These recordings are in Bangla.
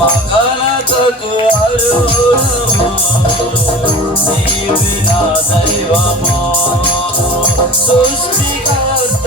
மகனதகு அருளமோ ஜீவினா தெய்வமோ சுஷ்டிகாத்த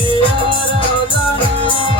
दिया रोजाना